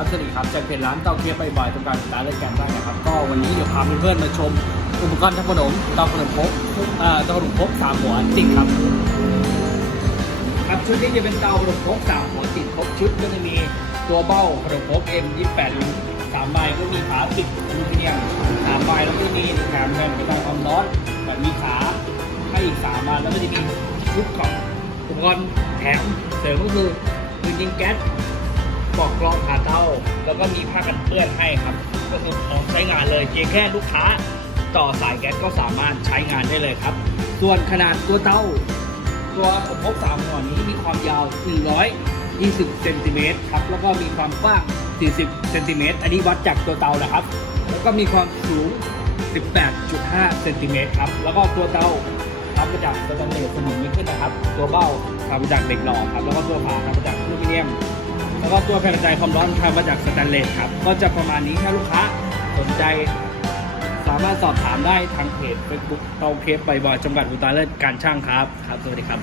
ครับสวัสดีครับจากเพจร้านเตาเคียบบ่อยๆตรงกลางร้านเล่นกันได้นะครับ ก็วันนี้เดี๋ยวพาเพื่อนๆมาชม อุปกรณ์ทำขนมเตาขนมครกเอ่อเตาขนมครกสามหัวติดครับ ครับชุดนี้จะเป็นเตาขนมครกสามหัวติดครบชุดก็จะมีตัวเบ้าขนมครก M 28ลิงสามใบก็มีฝาปิดอลูมิเนียมสามใบแล้วก็มีแถมแผ่นกระจายความร้อนแบบมีขาให้อีกสามอันแล้วก็จะมีชุดของอุปกรณ์แถมเสริมก็คือปืนยิงแก๊ส ปอกกรองขาเต้า แล้วก็มีผ้ากันเปื้อนให้ครับ ก็คือพร้อมใช้งานเลยเพียงแค่ลูกค้า ต่อสายแก๊สก็สามารถใช้งานได้เลยครับ ส่วนขนาดตัวเต้า ตัวผมพกสามหัวนี้มีความยาว 120เซนติเมตรครับ แล้วก็มีความกว้าง 40เซนติเมตรอันนี้วัดจากตัวเตานะครับ แล้วก็มีความสูง 18.5เซนติเมตรครับ แล้วก็ตัวเตาทำมาจากสแตนเลสสนิมไม่ขึ้นนะครับ ตัวเบ้าทำมาจากเหล็กหล่อครับ แล้วก็ตัวฝาทำมาจากอลูมิเนียม แล้วก็ตัวแผ่นกระจายความร้อนทำมาจากสแตนเลสครับ ก็จะประมาณนี้ถ้าลูกค้าสนใจ สามารถสอบถามได้ทางเพจเฟซบุ๊กเตาเคฟบ่อยจำกัดอุตสาหกรรมการช่างครับ ครับ สวัสดีครับ